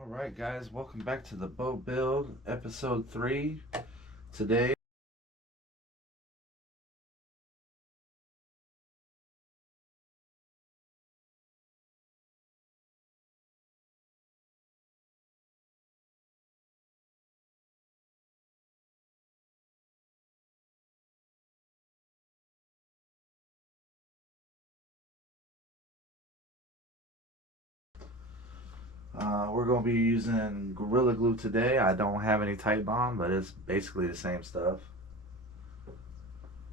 Alright guys, welcome back to the boat build episode 3. Today we're going to be using Gorilla Glue today. I don't have any Type Bond, but it's basically the same stuff.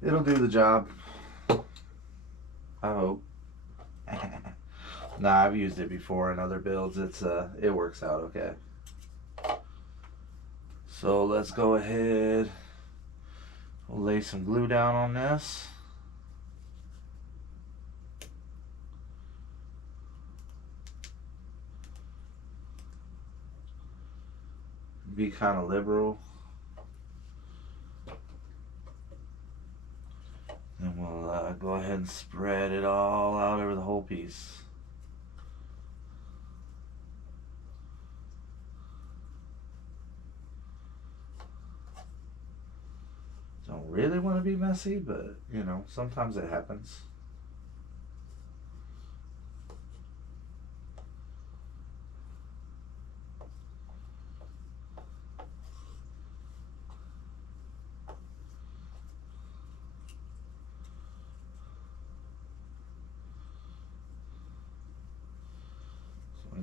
It'll do the job, I hope. Nah, I've used it before in other builds. It works out okay. So let's go ahead. We'll lay some glue down on this. Be kind of liberal. And we'll go ahead and spread it all out over the whole piece. Don't really want to be messy, but you know, sometimes it happens.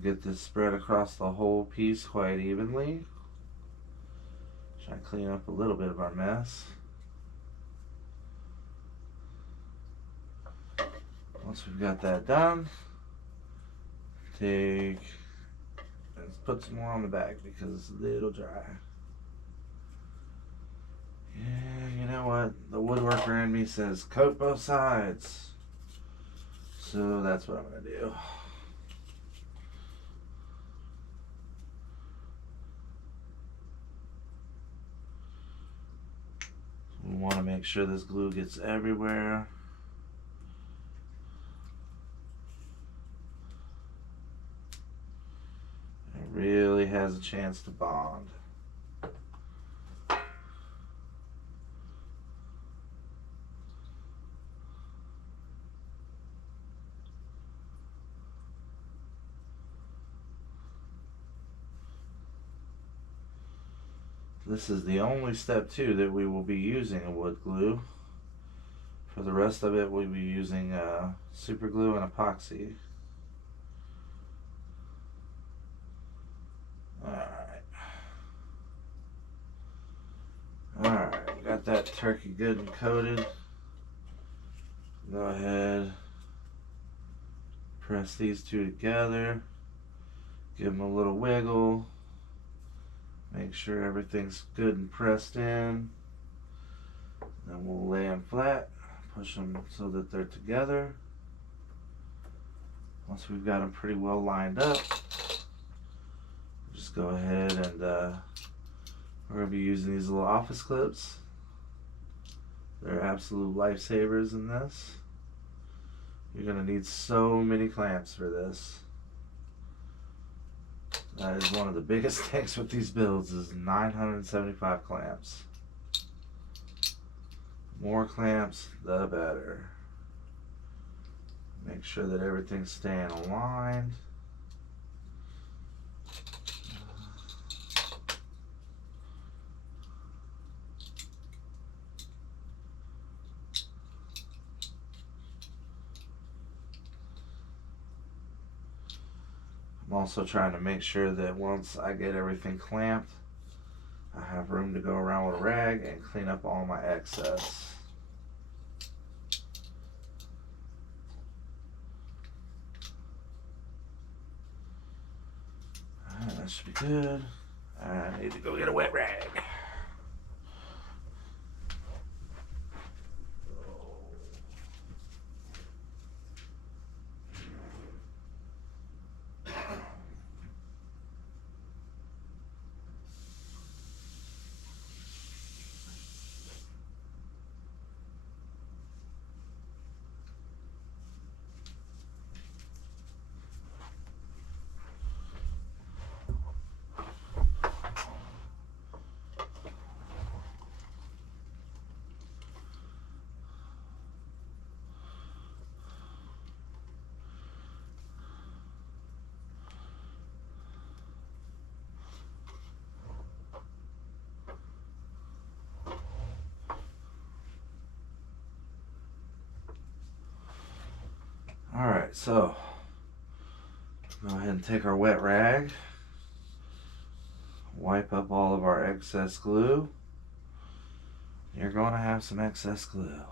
Get this spread across the whole piece quite evenly. Try to clean up a little bit of our mess. Once we've got that done, let's put some more on the back because it's a little dry. Yeah, you know what? The woodworker in me says coat both sides. So that's what I'm going to do. We want to make sure this glue gets everywhere. It really has a chance to bond. This is the only step too that we will be using a wood glue. For the rest of it, we'll be using super glue and epoxy. Alright, got that turkey good and coated. Go ahead, press these two together, give them a little wiggle. Make sure everything's good and pressed in. Then we'll lay them flat, push them so that they're together. Once we've got them pretty well lined up, just go ahead and we're going to be using these little office clips. They're absolute lifesavers in this. You're going to need so many clamps for this. That is one of the biggest things with these builds is 975 clamps. More clamps, the better. Make sure that everything's staying aligned. I'm also trying to make sure that once I get everything clamped, I have room to go around with a rag and clean up all my excess. Alright, that should be good. I need to go get a wet rag. Alright, so go ahead and take our wet rag, wipe up all of our excess glue. You're going to have some excess glue.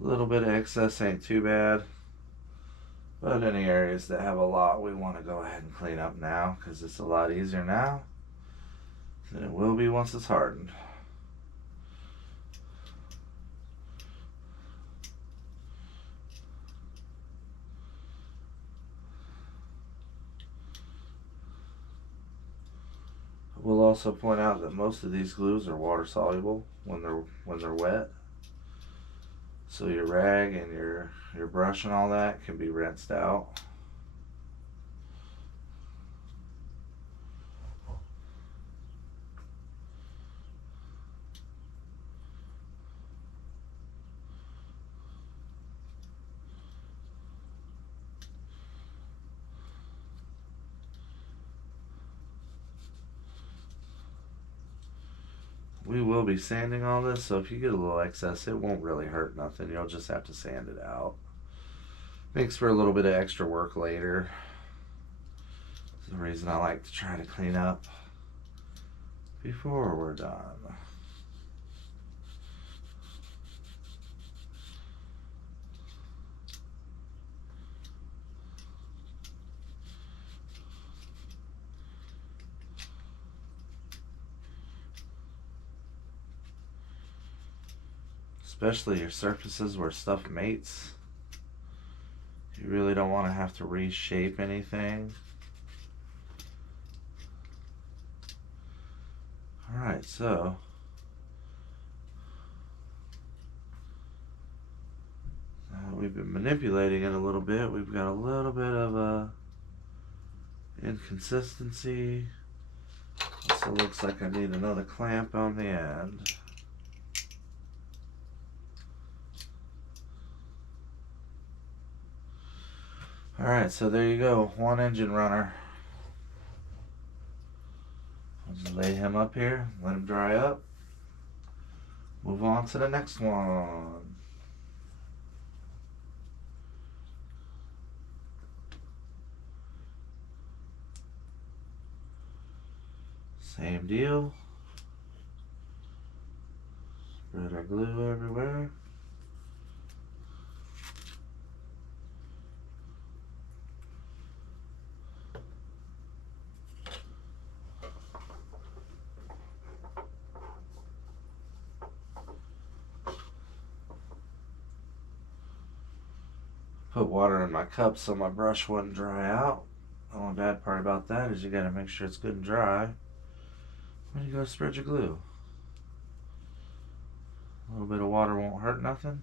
A little bit of excess ain't too bad, but any areas that have a lot, we want to go ahead and clean up now, because it's a lot easier now than it will be once it's hardened. We'll also point out that most of these glues are water soluble when they're wet. So your rag and your brush and all that can be rinsed out. We will be sanding all this, so if you get a little excess, it won't really hurt nothing. You'll just have to sand it out. Makes for a little bit of extra work later. That's the reason I like to try to clean up before we're done. Especially your surfaces where stuff mates. You really don't want to have to reshape anything. Alright, so we've been manipulating it a little bit. We've got a little bit of a inconsistency. Also looks like I need another clamp on the end. Alright, so there you go, one engine runner. I'll just lay him up here, let him dry up. Move on to the next one. Same deal. Spread our glue everywhere. Put water in my cup so my brush wouldn't dry out. The only bad part about that is you gotta make sure it's good and dry when you go spread your glue. A little bit of water won't hurt nothing.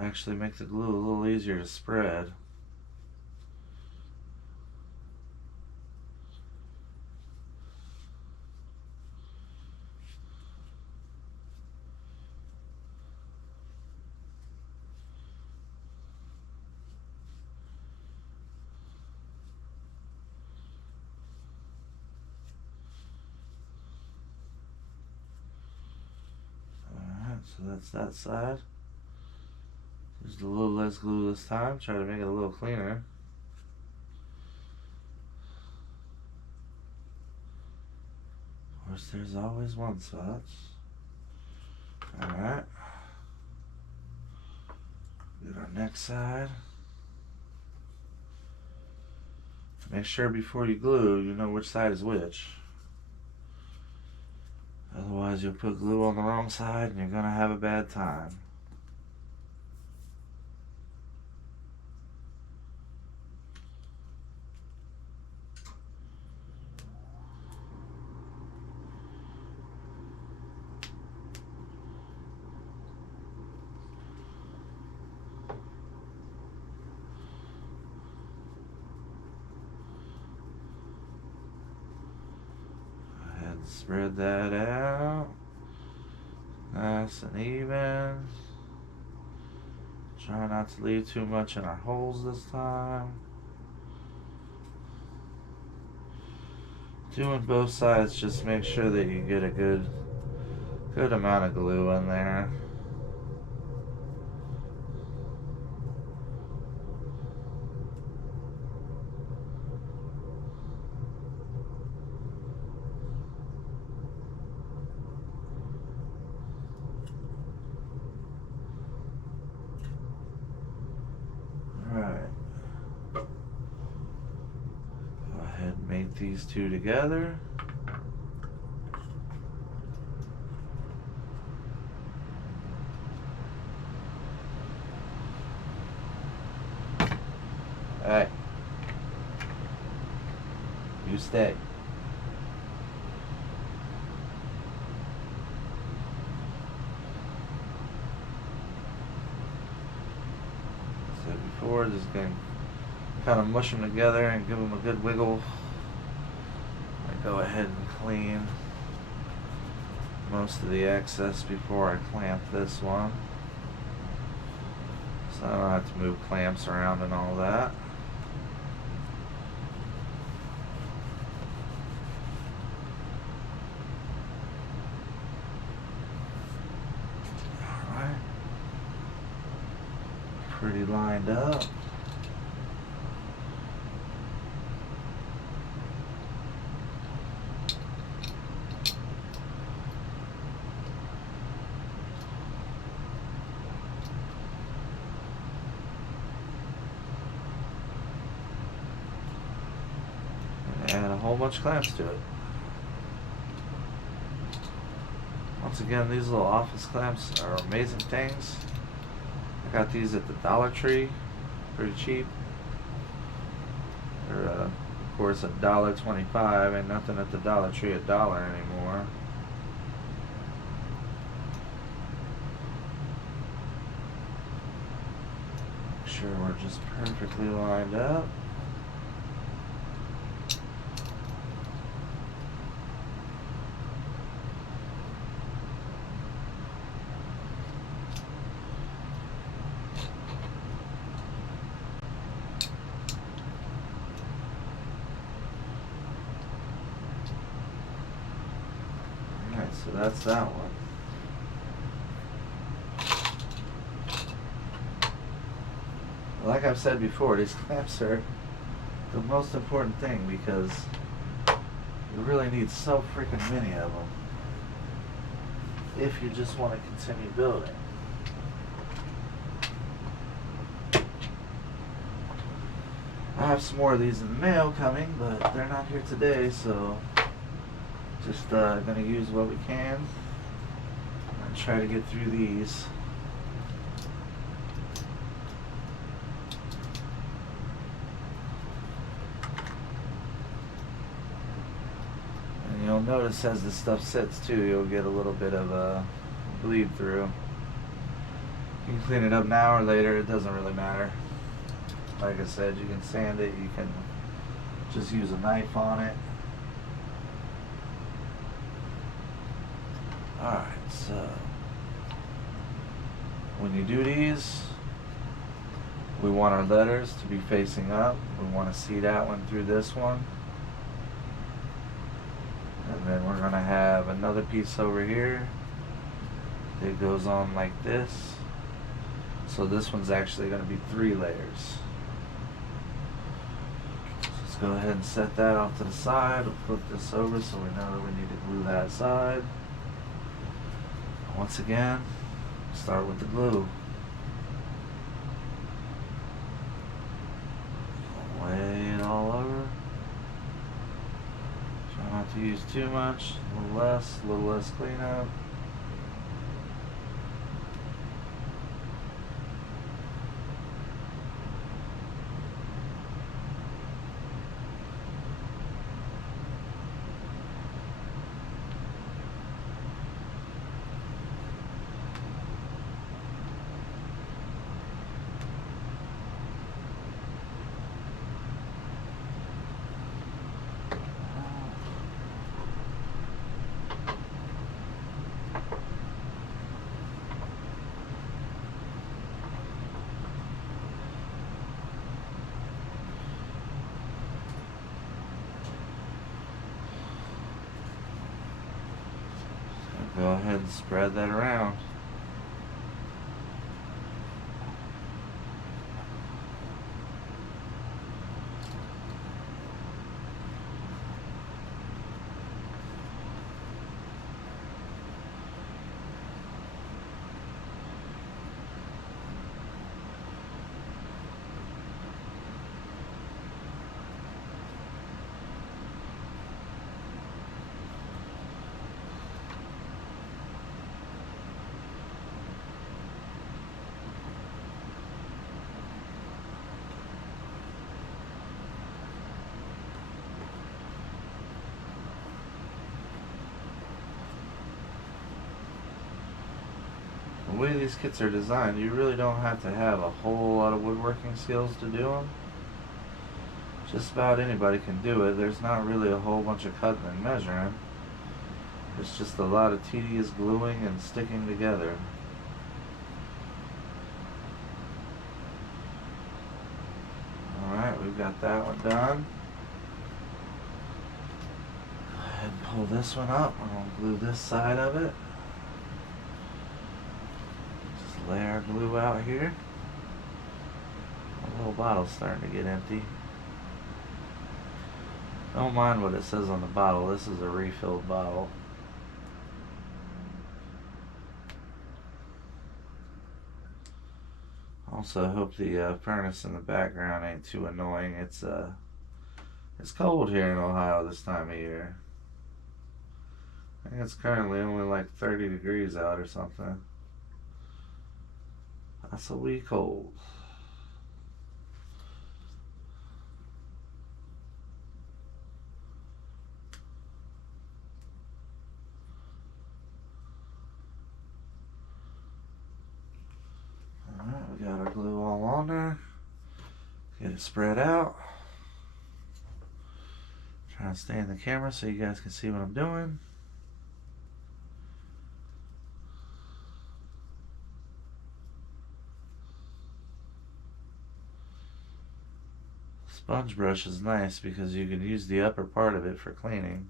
Actually make the glue a little easier to spread. So that's that side. Just a little less glue this time. Try to make it a little cleaner. Of course, there's always one spot. Alright. Get our next side. Make sure before you glue, you know which side is which. Otherwise, you'll put glue on the wrong side and you're going to have a bad time. Spread that out nice and even. Try not to leave too much in our holes this time. Doing both sides, just make sure that you get a good amount of glue in there. Alright. Go ahead and mate these two together. Hey. You stay. Said before, just going to kind of mush them together and give them a good wiggle. I go ahead and clean most of the excess before I clamp this one, so I don't have to move clamps around and all that. Alright, pretty lined up. And a whole bunch of clamps to it. Once again, these little office clamps are amazing things. I got these at the Dollar Tree, pretty cheap. They're of course $1.25, and nothing at the Dollar Tree $1 anymore. Make sure we're just perfectly lined up. So that's that one. Like I've said before, these clamps are the most important thing because you really need so freaking many of them if you just want to continue building. I have some more of these in the mail coming, but they're not here today, so just gonna use what we can and try to get through these. And you'll notice as this stuff sits too, you'll get a little bit of a bleed through. You can clean it up now or later, it doesn't really matter. Like I said, you can sand it, you can just use a knife on it. Alright, so when you do these, we want our letters to be facing up. We want to see that one through this one. And then we're going to have another piece over here that goes on like this. So this one's actually going to be 3 layers. So let's go ahead and set that off to the side. We'll flip this over so we know that we need to glue that side. Once again, start with the glue. Lay it all over. Try not to use too much, a little less cleanup. and spread that around. The way these kits are designed, you really don't have to have a whole lot of woodworking skills to do them. Just about anybody can do it. There's not really a whole bunch of cutting and measuring. It's just a lot of tedious gluing and sticking together. Alright, we've got that one done. Go ahead and pull this one up. I'm going to glue this side of it. Just lay our glue out here. The little bottle's starting to get empty. Don't mind what it says on the bottle. This is a refilled bottle. Also, hope the furnace in the background ain't too annoying. It's cold here in Ohio this time of year. I think it's currently only like 30 degrees out or something. That's a wee cold. Alright, we got our glue all on there. Get it spread out. Try and stay in the camera so you guys can see what I'm doing. Sponge brush is nice because you can use the upper part of it for cleaning.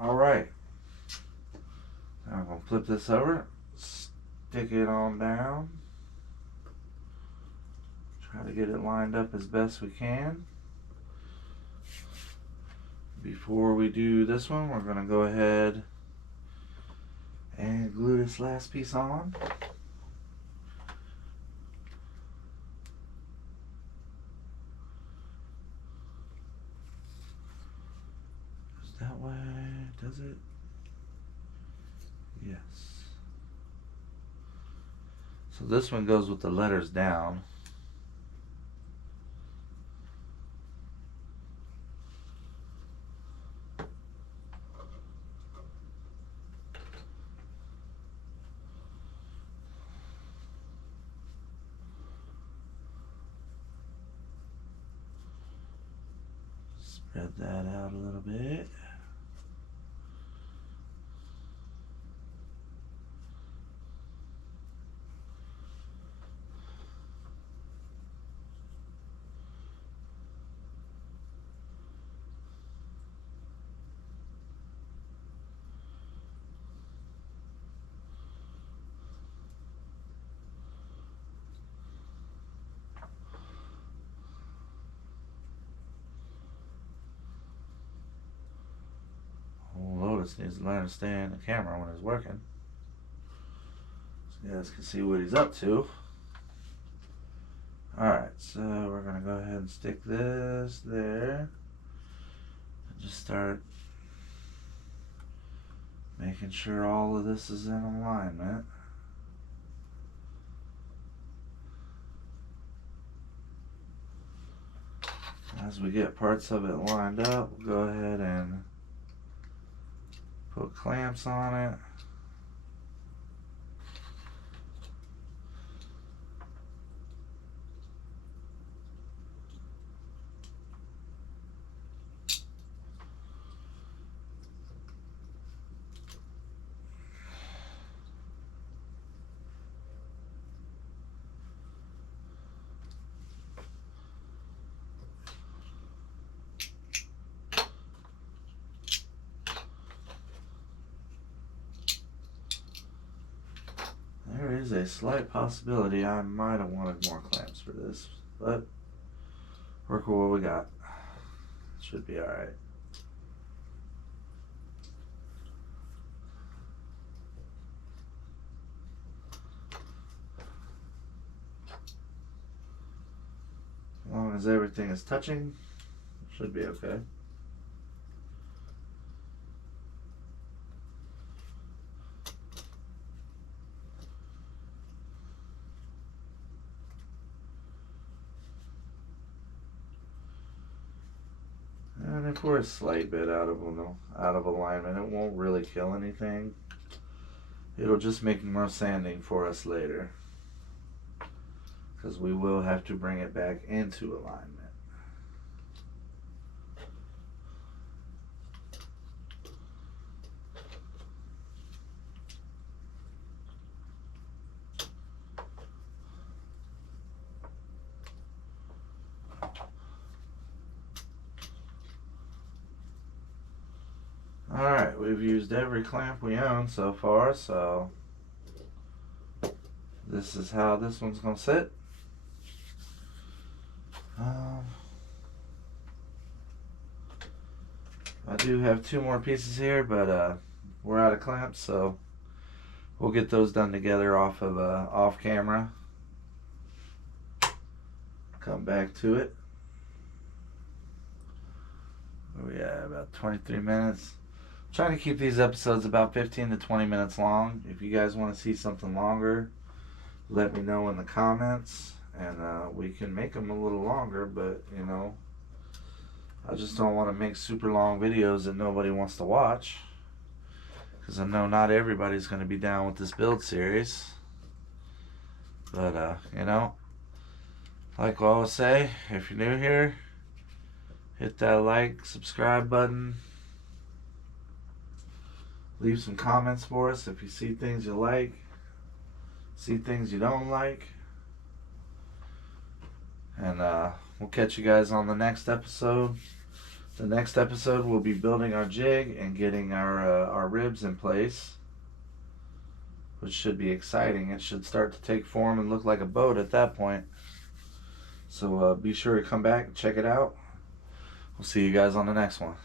Alright. Now I'm going to flip this over, stick it on down, try to get it lined up as best we can. Before we do this one, we're going to go ahead and glue this last piece on. That way, does it? Yes. So this one goes with the letters down. Spread that out a little bit. just needs to learn to stay in the camera when he's working, so you guys can see what he's up to. Alright, so we're going to go ahead and stick this there. And just start making sure all of this is in alignment. As we get parts of it lined up, we'll go ahead and put clamps on it. There is a slight possibility I might have wanted more clamps for this, but work with what we got. Should be alright. As long as everything is touching, it should be okay. And if we're a slight bit out of alignment, it won't really kill anything. It'll just make more sanding for us later, because we will have to bring it back into alignment. Alright, we've used every clamp we own so far, so this is how this one's going to sit. I do have 2 more pieces here, but we're out of clamps, so we'll get those done together off camera. Come back to it. Where we at? About 23 minutes. I'm trying to keep these episodes about 15 to 20 minutes long. If you guys want to see something longer, let me know in the comments, and we can make them a little longer, but you know, I just don't want to make super long videos that nobody wants to watch, because I know not everybody's going to be down with this build series. But you know, like I always say, if you're new here, hit that like, subscribe button. Leave some comments for us if you see things you like, see things you don't like. And we'll catch you guys on the next episode. The next episode we'll be building our jig and getting our ribs in place, which should be exciting. It should start to take form and look like a boat at that point. So be sure to come back and check it out. We'll see you guys on the next one.